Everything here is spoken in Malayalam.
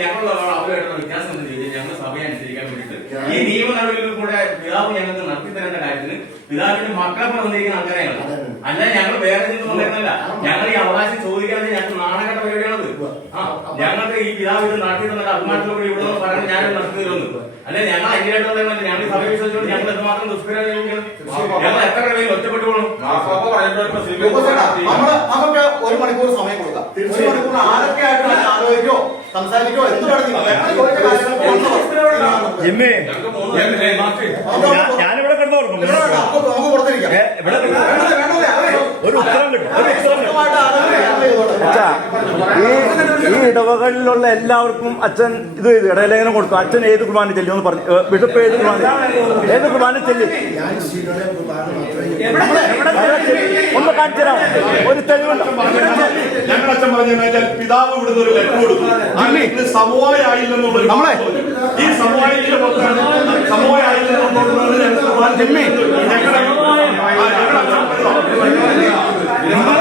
ഞങ്ങളുടെ അവരുമായിട്ടുള്ള വ്യത്യാസം എന്ന് ചോദിച്ചാൽ ഞങ്ങൾ സഭയെ അനുസരിക്കാൻ വേണ്ടിയിട്ട് ഈ നിയമ നടപടികളിൽ കൂടെ പിതാവ് ഞങ്ങൾക്ക് നടത്തി തരേണ്ട കാര്യത്തിന് പിതാവിന്റെ മക്കളെ വന്നിരിക്കുന്ന ആൾക്കാരെയാണ് അല്ല ഞങ്ങൾ വേറെ നിന്ന് വന്നിരുന്നല്ല ഞങ്ങൾ ഈ അവകാശം ചോദിക്കാതെ ഞങ്ങൾക്ക് നാണകട്ട പരിപാടിയാണത് ഞങ്ങൾക്ക് ഈ പിതാവ് ഇത് നടത്തി തന്നെ അഭിമാനത്തോടെ ഇവിടെ നിന്ന് ഞാൻ നടത്തി തരുമെന്ന് അല്ല ഞങ്ങൾ അതിനായിട്ട് വന്നതല്ല ഞങ്ങൾ ഈ സഭയെ വിശ്വസിച്ചുകൊണ്ട് ഞങ്ങൾ എന്തുമാത്രം ദുഷ്പരിഹാരം ഞങ്ങൾ എത്ര പേര് ഒറ്റപ്പെട്ടു പോകണം നമുക്ക് ഒരു മണിക്കൂർ സമയം കൊടുക്കാം ഒരു മണിക്കൂർ ആരൊക്കെ ആയിട്ട് ആലോചിക്കോ സംസാരിക്കോ? എന്ത് ഞാനിവിടെ. ഒരു ഉത്തരം കിട്ടും ഒരു ഉത്തരം ഈ ഇടവകളിലുള്ള എല്ലാവർക്കും അച്ഛൻ ഇത് ചെയ്തു ഇടയിലേഖനം കൊടുത്തു. അച്ഛൻ ഏത് കുർബാന ചെല്ലു എന്ന് പറഞ്ഞു. ബിഷപ്പ് ഏത് കുർബാന ഏത് കുർബാന ചെല്ലി? ഒന്ന് കാണിച്ചു തരാം. ഒരു തെളിവുണ്ടോ. ഞങ്ങൾ അച്ഛൻ പറഞ്ഞു പിതാവ് ഇവിടുന്ന് ഒരു ലെറ്റർ കൊടുത്തു സമൂഹമായില്ലെന്നുള്ള നമ്മളെ ഈ സമൂഹത്തിന്റെ പുറത്താണ് ഞങ്ങൾ ഞങ്ങളുടെ